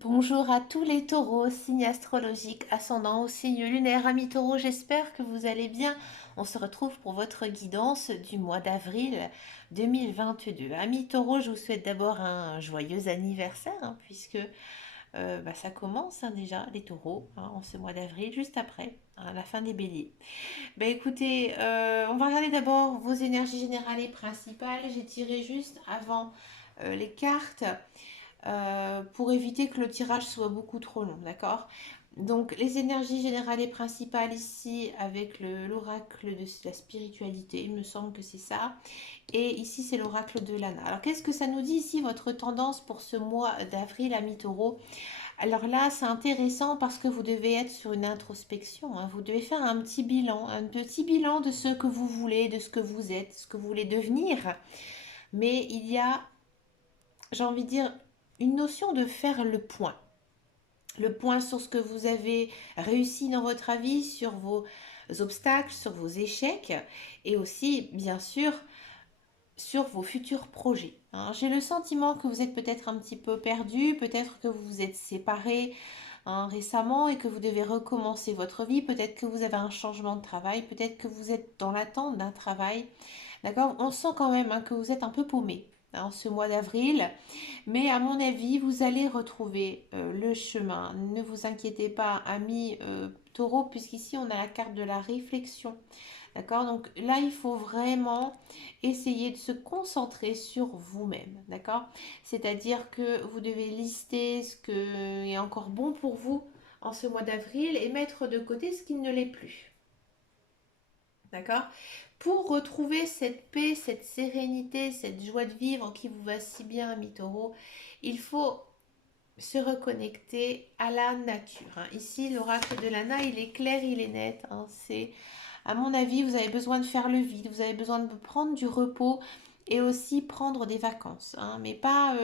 Bonjour à tous les taureaux, signe astrologique, ascendant au signe lunaire, amis taureaux, j'espère que vous allez bien. On se retrouve pour votre guidance du mois d'avril 2022. Amis taureaux, je vous souhaite d'abord un joyeux anniversaire, puisque ça commence déjà, les taureaux, en ce mois d'avril, juste après, la fin des béliers. Écoutez, on va regarder d'abord vos énergies générales et principales. J'ai tiré juste avant les cartes pour éviter que le tirage soit beaucoup trop long, d'accord? Donc les énergies générales et principales ici avec l'oracle de la spiritualité, il me semble que c'est ça. Et ici c'est l'oracle de l'Anna. Alors qu'est-ce que ça nous dit ici, votre tendance pour ce mois d'avril à mi-taureau? Alors là c'est intéressant parce que vous devez être sur une introspection, hein. Vous devez faire un petit bilan de ce que vous voulez, de ce que vous êtes, ce que vous voulez devenir. Mais il y a, j'ai envie de dire, une notion de faire le point. Le point sur ce que vous avez réussi dans votre avis, sur vos obstacles, sur vos échecs et aussi, bien sûr, sur vos futurs projets. J'ai le sentiment que vous êtes peut-être un petit peu perdu, peut-être que vous vous êtes séparés récemment et que vous devez recommencer votre vie, peut-être que vous avez un changement de travail, peut-être que vous êtes dans l'attente d'un travail. D'accord? On sent quand même que vous êtes un peu paumé en ce mois d'avril. Mais à mon avis, vous allez retrouver le chemin. Ne vous inquiétez pas, amis taureau, puisqu'ici on a la carte de la réflexion. D'accord? Donc là, il faut vraiment essayer de se concentrer sur vous-même. D'accord? C'est-à-dire que vous devez lister ce qui est encore bon pour vous en ce mois d'avril et mettre de côté ce qui ne l'est plus. D'accord? Pour retrouver cette paix, cette sérénité, cette joie de vivre qui vous va si bien, ami taureau, il faut se reconnecter à la nature, hein. Ici, l'oracle de l'Anna, il est clair, il est net, hein. C'est, à mon avis, vous avez besoin de faire le vide, vous avez besoin de prendre du repos et aussi prendre des vacances, hein. Mais pas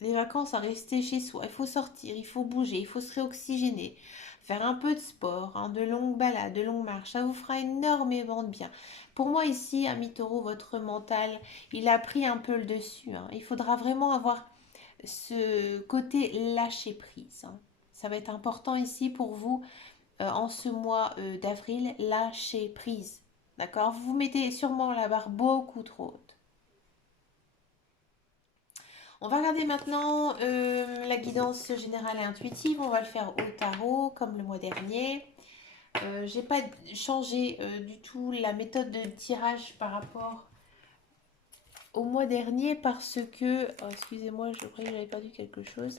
des vacances à rester chez soi. Il faut sortir, il faut bouger, il faut se réoxygéner, faire un peu de sport, hein, de longues balades, de longues marches. Ça vous fera énormément de bien. Pour moi, ici, à mi-taureau, votre mental, il a pris un peu le dessus, hein. Il faudra vraiment avoir ce côté lâcher prise, hein. Ça va être important ici pour vous en ce mois d'avril, lâcher prise. D'accord? Vous vous mettez sûrement la barre beaucoup trop haute. On va regarder maintenant la guidance générale et intuitive. On va le faire au tarot comme le mois dernier. J'ai pas changé du tout la méthode de tirage par rapport au mois dernier parce que, oh, excusez-moi, je croyais que j'avais perdu quelque chose.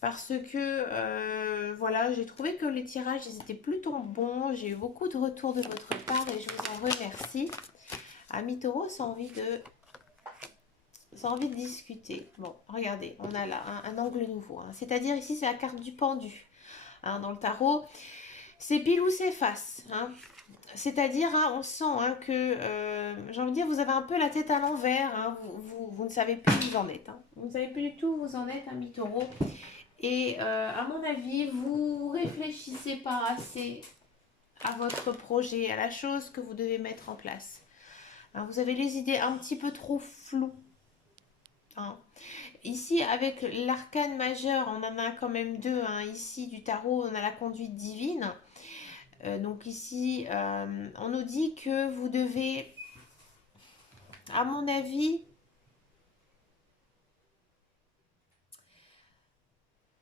Parce que voilà, j'ai trouvé que les tirages ils étaient plutôt bons. J'ai eu beaucoup de retours de votre part et je vous en remercie. Ami Taureau, ça a envie de discuter. Bon, regardez, on a là un angle nouveau, hein. C'est-à-dire ici, c'est la carte du pendu, hein, dans le tarot. C'est pile ou c'est face, hein. C'est-à-dire, on sent que, j'ai envie de dire, vous avez un peu la tête à l'envers, hein. Vous ne savez plus où vous en êtes, hein. Vous ne savez plus du tout où vous en êtes, ami taureau. Et à mon avis, vous réfléchissez pas assez à votre projet, à la chose que vous devez mettre en place, hein. Vous avez les idées un petit peu trop floues, hein. Ici, avec l'arcane majeur, on en a quand même deux, hein. Ici, du tarot, on a la conduite divine. Donc ici, on nous dit que vous devez, à mon avis,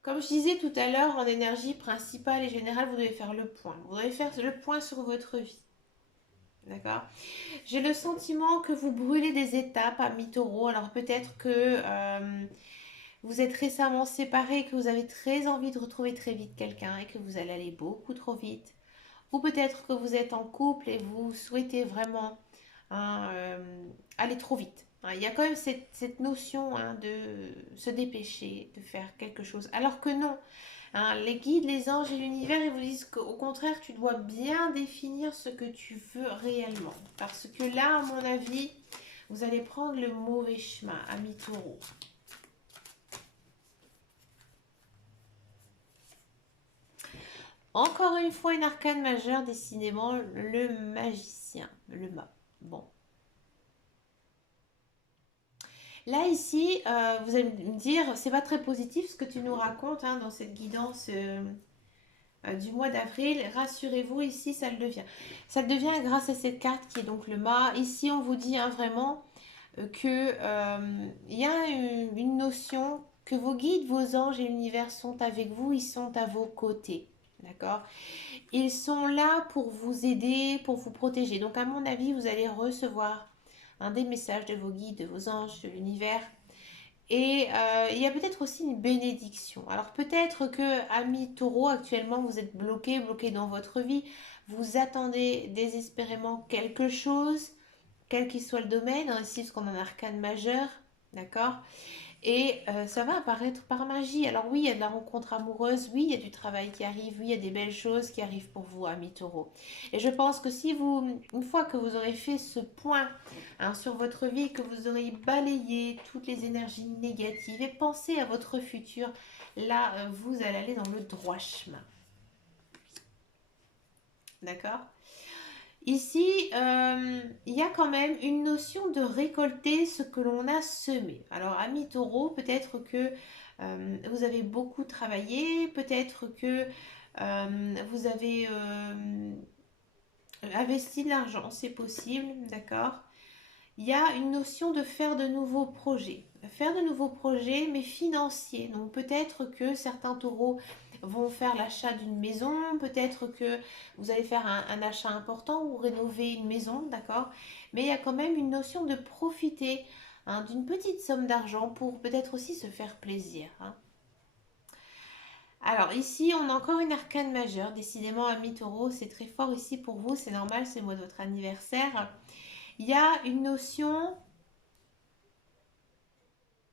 comme je disais tout à l'heure, en énergie principale et générale, vous devez faire le point. Vous devez faire le point sur votre vie. D'accord? J'ai le sentiment que vous brûlez des étapes à mi-taureau. Alors peut-être que vous êtes récemment séparés, que vous avez très envie de retrouver très vite quelqu'un et que vous allez aller beaucoup trop vite. Ou peut-être que vous êtes en couple et vous souhaitez vraiment aller trop vite, hein. Il y a quand même cette notion, de se dépêcher, de faire quelque chose. Alors que non, hein, les guides, les anges et l'univers, ils vous disent qu'au contraire, tu dois bien définir ce que tu veux réellement. Parce que là, à mon avis, vous allez prendre le mauvais chemin, ami taureau. Encore une fois, une arcane majeure, décidément, le magicien, le mât. Bon. Là, ici, vous allez me dire, c'est pas très positif ce que tu nous racontes hein, dans cette guidance du mois d'avril. Rassurez-vous, ici, ça le devient. Ça le devient grâce à cette carte qui est donc le mât. Ici, on vous dit hein, vraiment que il y a une notion que vos guides, vos anges et l'univers sont avec vous, ils sont à vos côtés. D'accord? Ils sont là pour vous aider, pour vous protéger. Donc, à mon avis, vous allez recevoir un des messages de vos guides, de vos anges, de l'univers. Et il y a peut-être aussi une bénédiction. Alors peut-être que, ami taureau, actuellement vous êtes bloqué, bloqué dans votre vie. Vous attendez désespérément quelque chose, quel qu'il soit le domaine. Hein, ici, parce qu'on a un arcane majeur, d'accord? Et ça va apparaître par magie. Alors oui, il y a de la rencontre amoureuse, oui, il y a du travail qui arrive, oui, il y a des belles choses qui arrivent pour vous, amis taureau. Et je pense que si vous, une fois que vous aurez fait ce point hein, sur votre vie, que vous aurez balayé toutes les énergies négatives et pensé à votre futur, là, vous allez aller dans le droit chemin. D'accord? Ici, il y a quand même une notion de récolter ce que l'on a semé. Alors, ami taureau, peut-être que vous avez beaucoup travaillé, peut-être que vous avez investi de l'argent, c'est possible, d'accord? Il y a une notion de faire de nouveaux projets. Faire de nouveaux projets, mais financiers. Donc peut-être que certains taureaux vont faire l'achat d'une maison, peut-être que vous allez faire un achat important ou rénover une maison, d'accord? Mais il y a quand même une notion de profiter hein, d'une petite somme d'argent pour peut-être aussi se faire plaisir. Hein. Alors ici, on a encore une arcane majeure. Décidément, ami taureau, c'est très fort ici pour vous, c'est normal, c'est le mois de votre anniversaire. Il y a une notion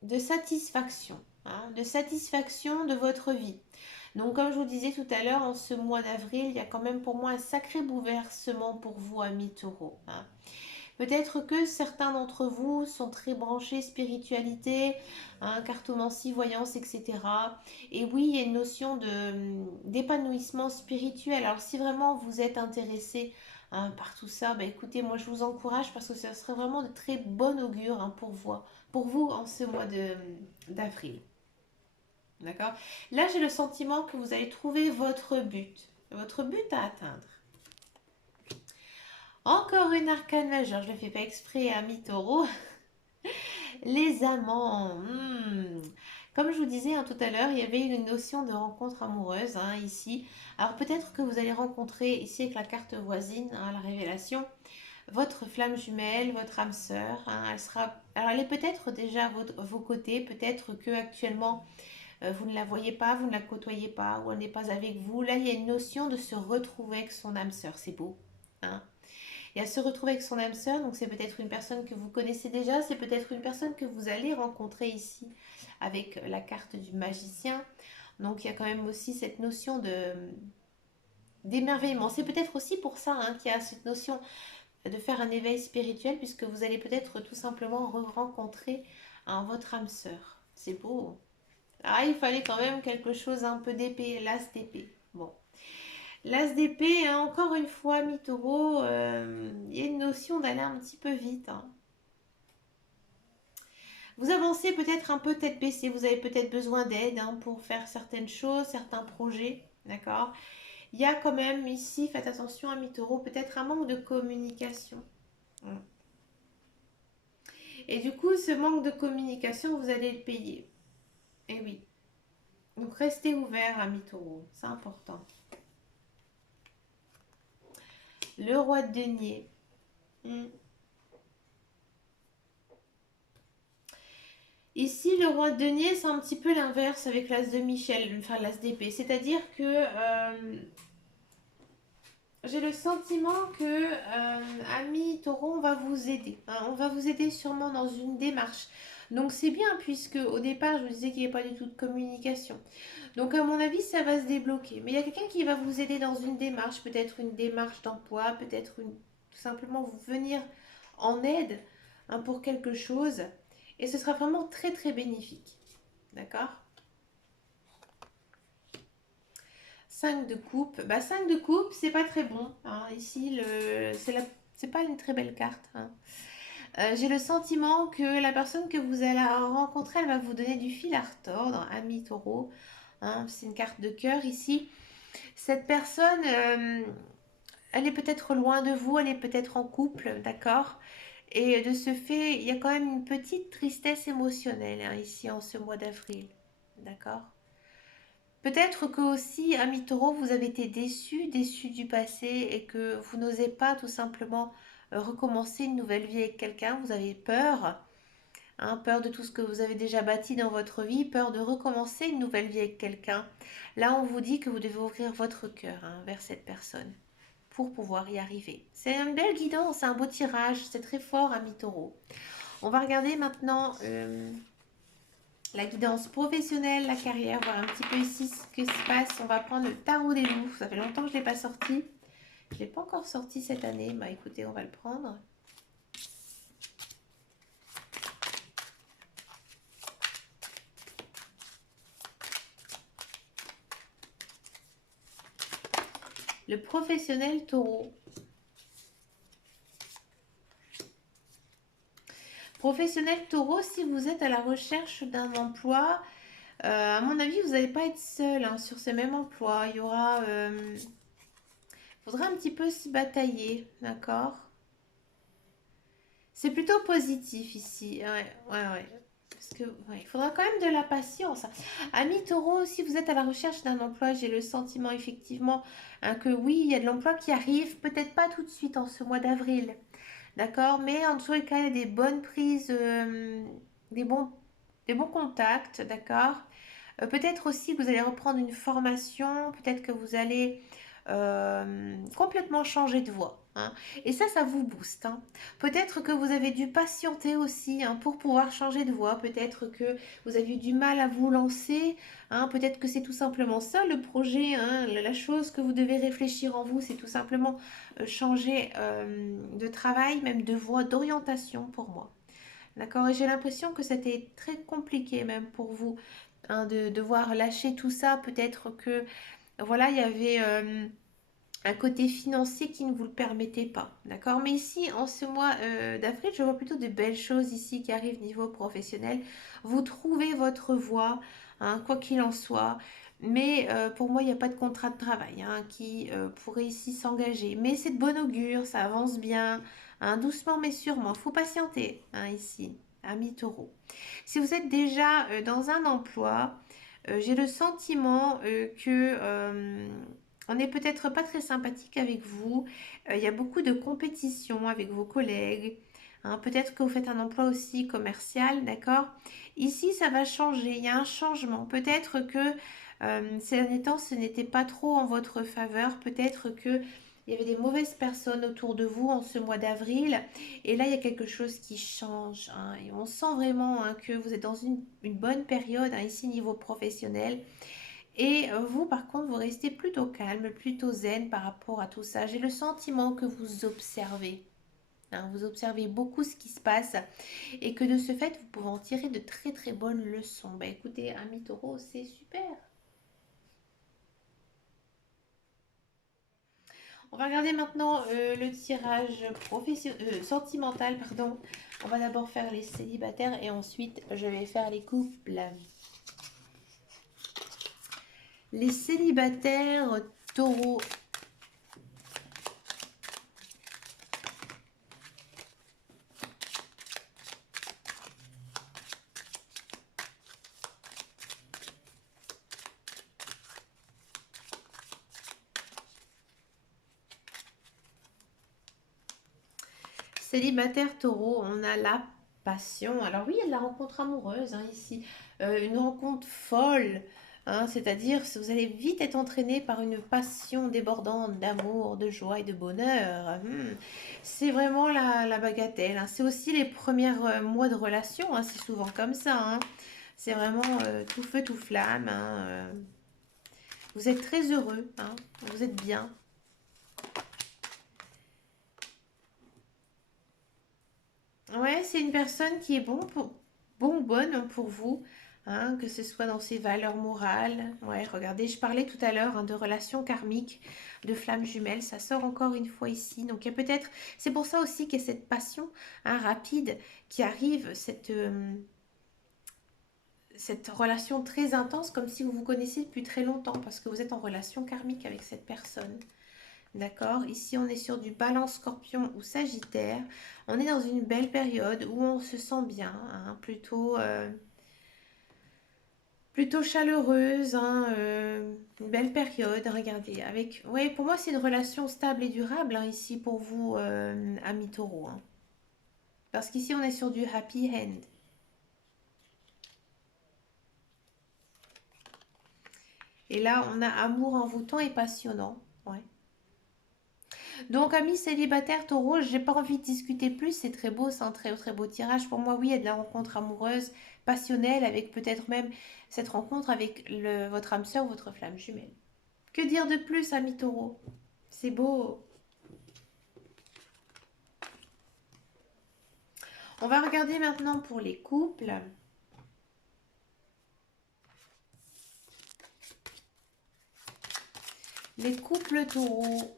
de satisfaction, hein, de satisfaction de votre vie. Donc comme je vous disais tout à l'heure, en ce mois d'avril, il y a quand même pour moi un sacré bouleversement pour vous, amis taureaux. Hein. Peut-être que certains d'entre vous sont très branchés spiritualité, hein, cartomancie, voyance, etc. Et oui, il y a une notion d'épanouissement spirituel. Alors si vraiment vous êtes intéressé hein, par tout ça, bah, écoutez, moi je vous encourage parce que ça serait vraiment de très bon augure hein, pour vous en ce mois d'avril. D'accord? Là, j'ai le sentiment que vous allez trouver votre but à atteindre. Encore une arcane majeure, je ne le fais pas exprès, ami taureau. Les amants. Comme je vous disais hein, tout à l'heure, il y avait une notion de rencontre amoureuse hein, ici. Alors peut-être que vous allez rencontrer ici avec la carte voisine, hein, la révélation, votre flamme jumelle, votre âme sœur. Hein, elle sera, alors elle est peut-être déjà à vos côtés, peut-être que actuellement vous ne la voyez pas, vous ne la côtoyez pas, ou elle n'est pas avec vous. Là, il y a une notion de se retrouver avec son âme sœur. C'est beau. Hein. Et à se retrouver avec son âme sœur, donc c'est peut-être une personne que vous connaissez déjà, c'est peut-être une personne que vous allez rencontrer ici avec la carte du magicien. Donc il y a quand même aussi cette notion d'émerveillement. C'est peut-être aussi pour ça hein, qu'il y a cette notion de faire un éveil spirituel, puisque vous allez peut-être tout simplement rencontrer hein, votre âme sœur. C'est beau. Ah, il fallait quand même quelque chose un peu d'épée, l'as d'épée. Bon. L'as d'épée, hein, encore une fois, mi-taureau, il y a une notion d'aller un petit peu vite. Hein. Vous avancez peut-être un peu tête baissée, vous avez peut-être besoin d'aide hein, pour faire certaines choses, certains projets, d'accord? Il y a quand même ici, faites attention à mi-taureau, peut-être un manque de communication. Et du coup, ce manque de communication, vous allez le payer. Et oui. Donc restez ouvert à mi-taureau, c'est important. Le roi de denier. Ici, le roi de denier, c'est un petit peu l'inverse avec l'as de Michel, enfin l'as d'épée. C'est-à-dire que j'ai le sentiment que, ami taureau, on va vous aider. Hein, on va vous aider sûrement dans une démarche. Donc c'est bien puisque au départ, je vous disais qu'il n'y avait pas du tout de communication. Donc à mon avis, ça va se débloquer. Mais il y a quelqu'un qui va vous aider dans une démarche, peut-être une démarche d'emploi, peut-être tout simplement vous venir en aide hein, pour quelque chose. Et ce sera vraiment très très bénéfique. D'accord? 5 de coupe. Bah 5 de coupe, c'est pas très bon. Hein. Ici, c'est pas une très belle carte. Hein. J'ai le sentiment que la personne que vous allez rencontrer, elle va vous donner du fil à retordre, ami taureau. Hein, c'est une carte de cœur ici. Cette personne, elle est peut-être loin de vous, elle est peut-être en couple, d'accord? Et de ce fait, il y a quand même une petite tristesse émotionnelle hein, ici en ce mois d'avril, d'accord? Peut-être que aussi, ami taureau, vous avez été déçu du passé et que vous n'osez pas tout simplement recommencer une nouvelle vie avec quelqu'un. Vous avez peur, hein, peur de tout ce que vous avez déjà bâti dans votre vie, peur de recommencer une nouvelle vie avec quelqu'un. Là, on vous dit que vous devez ouvrir votre cœur hein, vers cette personne pour pouvoir y arriver. C'est une belle guidance, un beau tirage, c'est très fort, ami taureau. On va regarder maintenant la guidance professionnelle, la carrière, voir un petit peu ici ce que se passe. On va prendre le tarot des loups. Ça fait longtemps que je ne l'ai pas sorti. Je ne l'ai pas encore sorti cette année. Bah écoutez, on va le prendre. Le professionnel taureau. Professionnel taureau, si vous êtes à la recherche d'un emploi, à mon avis, vous n'allez pas être seul hein, sur ce même emploi. Il y aura... faudra un petit peu s'y batailler, d'accord? C'est plutôt positif ici. Ouais, ouais, ouais. Parce que, ouais, il faudra quand même de la patience. Ami Taureau, si vous êtes à la recherche d'un emploi, j'ai le sentiment effectivement hein, que oui, il y a de l'emploi qui arrive, peut-être pas tout de suite en ce mois d'avril, d'accord? Mais en tous les cas, il y a des bonnes prises, des bons, des bons contacts, d'accord? Peut-être aussi que vous allez reprendre une formation, peut-être que vous allez complètement changer de voie. Hein. Et ça vous booste. Hein. Peut-être que vous avez dû patienter aussi hein, pour pouvoir changer de voie. Peut-être que vous avez eu du mal à vous lancer. Hein. Peut-être que c'est tout simplement ça le projet. Hein. La chose que vous devez réfléchir en vous, c'est tout simplement changer de travail, même de voie, d'orientation pour moi. D'accord. Et j'ai l'impression que c'était très compliqué même pour vous hein, de devoir lâcher tout ça. Peut-être que voilà, il y avait un côté financier qui ne vous le permettait pas. D'accord. Mais ici, en ce mois d'avril, je vois plutôt de belles choses ici qui arrivent niveau professionnel. Vous trouvez votre voie, hein, quoi qu'il en soit. Mais pour moi, il n'y a pas de contrat de travail hein, qui pourrait ici s'engager. Mais c'est de bon augure, ça avance bien, hein, doucement mais sûrement. Il faut patienter hein, ici, ami taureau. Si vous êtes déjà dans un emploi, j'ai le sentiment que on n'est peut-être pas très sympathique avec vous. Il y a beaucoup de compétition avec vos collègues. Hein. Peut-être que vous faites un emploi aussi commercial, d'accord? Ici, ça va changer. Il y a un changement. Peut-être que ces derniers temps, ce n'était pas trop en votre faveur. Peut-être que il y avait des mauvaises personnes autour de vous en ce mois d'avril. Et là, il y a quelque chose qui change. Hein, et on sent vraiment hein, que vous êtes dans une bonne période, hein, ici, niveau professionnel. Et vous, par contre, vous restez plutôt calme, plutôt zen par rapport à tout ça. J'ai le sentiment que vous observez. Hein, vous observez beaucoup ce qui se passe et que de ce fait, vous pouvez en tirer de très très bonnes leçons. Bah écoutez, ami taureau, c'est super. On va regarder maintenant le tirage sentimental, pardon. On va d'abord faire les célibataires et ensuite je vais faire les couples. Les célibataires taureau. Célibataire taureau, on a la passion. Alors oui, il y a de la rencontre amoureuse hein, ici. Une rencontre folle. Hein, c'est-à-dire que vous allez vite être entraîné par une passion débordante d'amour, de joie et de bonheur. C'est vraiment la bagatelle. Hein. C'est aussi les premiers mois de relation. Hein, c'est souvent comme ça. Hein. C'est vraiment tout feu, tout flamme. Hein. Vous êtes très heureux. Hein. Vous êtes bien. Ouais, c'est une personne qui est bon ou bonne pour vous. hein, que ce soit dans ses valeurs morales. Ouais, regardez, je parlais tout à l'heure, hein, de relations karmiques, de flammes jumelles, ça sort encore une fois ici. Donc il y a peut-être, c'est pour ça aussi qu'il y a cette passion, hein, rapide qui arrive, cette relation très intense, comme si vous vous connaissiez depuis très longtemps, parce que vous êtes en relation karmique avec cette personne. D'accord? Ici, on est sur du Balance, Scorpion ou Sagittaire. On est dans une belle période où on se sent bien, hein, plutôt chaleureuse, hein, une belle période. Regardez, avec, ouais, pour moi, c'est une relation stable et durable, hein, ici pour vous, amis taureaux, hein. Parce qu'ici, on est sur du happy end. Et là, on a amour envoûtant et passionnant. Ouais. Donc, amis célibataires taureaux, j'ai pas envie de discuter plus. C'est très beau, c'est un très très beau tirage. Pour moi, oui, il y a de la rencontre amoureuse, passionnelle, avec peut-être même cette rencontre avec votre âme sœur ou votre flamme jumelle. Que dire de plus, amis taureaux? C'est beau. On va regarder maintenant pour les couples. Les couples taureaux.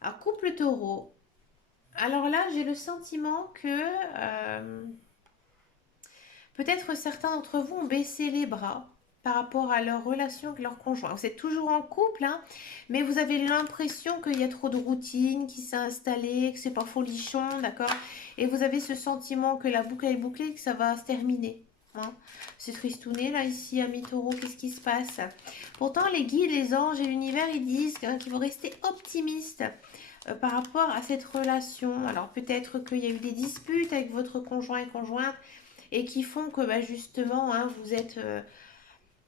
Alors, couple taureau. Alors là, j'ai le sentiment que peut-être certains d'entre vous ont baissé les bras par rapport à leur relation avec leur conjoint. Vous êtes toujours en couple, hein, mais vous avez l'impression qu'il y a trop de routine qui s'est installée, que c'est pas folichon, d'accord? Et vous avez ce sentiment que la boucle est bouclée et que ça va se terminer, hein. C'est tristouné là, ici, à mi-taureau, qu'est-ce qui se passe? Pourtant, les guides, les anges et l'univers, ils disent, hein, qu'il faut rester optimiste par rapport à cette relation. Alors peut-être qu'il y a eu des disputes avec votre conjoint et conjointe et qui font que bah, justement, hein, vous êtes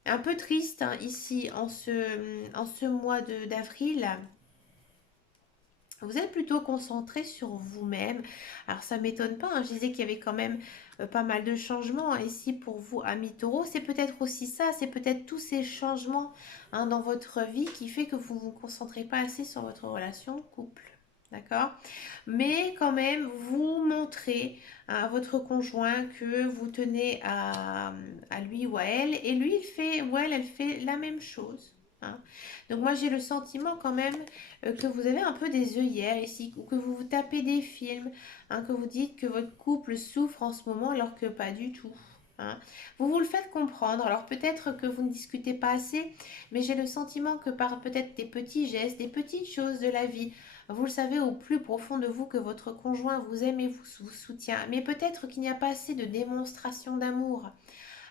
un peu triste, hein, ici en ce mois d'avril. Vous êtes plutôt concentré sur vous-même. Alors ça m'étonne pas, hein, je disais qu'il y avait quand même pas mal de changements, hein, ici pour vous, amis taureaux. C'est peut-être aussi ça, c'est peut-être tous ces changements, hein, dans votre vie qui fait que vous ne vous concentrez pas assez sur votre relation de couple. D'accord? Mais quand même, vous montrez à votre conjoint que vous tenez à lui ou à elle, et lui, il fait, ou elle fait la même chose, hein. Donc moi, j'ai le sentiment quand même que vous avez un peu des œillères ici, ou que vous vous tapez des films, hein, que vous dites que votre couple souffre en ce moment alors que pas du tout, hein. Vous vous le faites comprendre, alors peut-être que vous ne discutez pas assez, mais j'ai le sentiment que par peut-être des petits gestes, des petites choses de la vie, vous le savez au plus profond de vous que votre conjoint vous aime et vous soutient, mais peut-être qu'il n'y a pas assez de démonstration d'amour.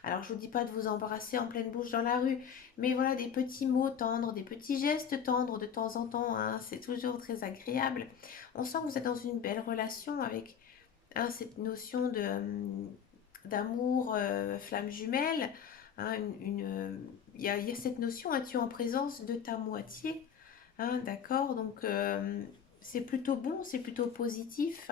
Alors je vous dis pas de vous embrasser en pleine bouche dans la rue, mais voilà des petits mots tendres, des petits gestes tendres de temps en temps, hein, c'est toujours très agréable. On sent que vous êtes dans une belle relation avec, hein, cette notion d'amour, flamme jumelle, hein, il y a cette notion, hein, tu es en présence de ta moitié, hein, d'accord, donc c'est plutôt bon, c'est plutôt positif.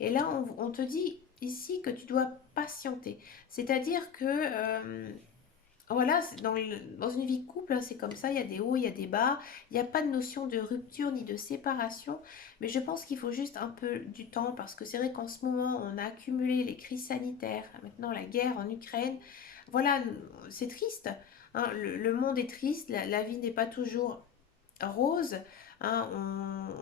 Et là, on te dit ici que tu dois patienter. C'est-à-dire que, voilà, dans une vie de couple, hein, c'est comme ça, il y a des hauts, il y a des bas, il n'y a pas de notion de rupture ni de séparation, mais je pense qu'il faut juste un peu du temps, parce que c'est vrai qu'en ce moment, on a accumulé les crises sanitaires, maintenant la guerre en Ukraine, voilà, c'est triste, hein, le monde est triste, la vie n'est pas toujours rose, hein,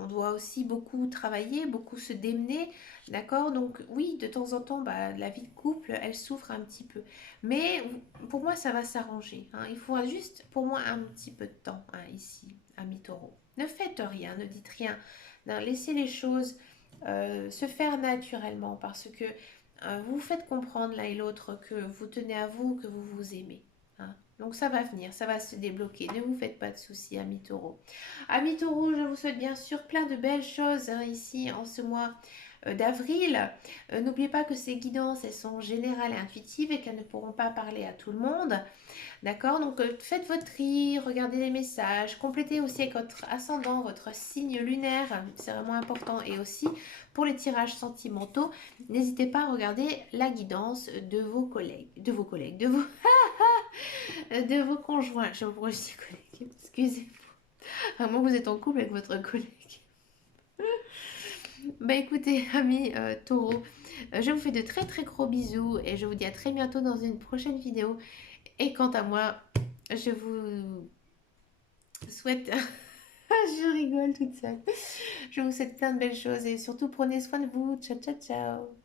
on doit aussi beaucoup travailler, beaucoup se démener, d'accord? Donc oui, de temps en temps, bah, la vie de couple, elle souffre un petit peu. Mais pour moi, ça va s'arranger, hein. Il faudra juste, pour moi, un petit peu de temps, hein, ici, à mi-taureau. Ne faites rien, ne dites rien. Non, laissez les choses se faire naturellement, parce que vous vous faites comprendre l'un et l'autre que vous tenez à vous, que vous vous aimez, hein. Donc ça va venir, ça va se débloquer. Ne vous faites pas de soucis, amis taureaux. Amis taureaux, je vous souhaite bien sûr plein de belles choses, hein, ici en ce mois d'avril. N'oubliez pas que ces guidances, elles sont générales et intuitives et qu'elles ne pourront pas parler à tout le monde. D'accord? Donc faites votre tri, regardez les messages, complétez aussi avec votre ascendant, votre signe lunaire, c'est vraiment important. Et aussi pour les tirages sentimentaux, n'hésitez pas à regarder la guidance de vos collègues, de vos conjoints. Je vous dis collègues, excusez. À moins que vous êtes en couple avec votre collègue. Bah écoutez, amis taureaux, je vous fais de très très gros bisous et je vous dis à très bientôt dans une prochaine vidéo. Et quant à moi, je vous souhaite... Je rigole toute seule. Je vous souhaite plein de belles choses et surtout prenez soin de vous. Ciao, ciao, ciao.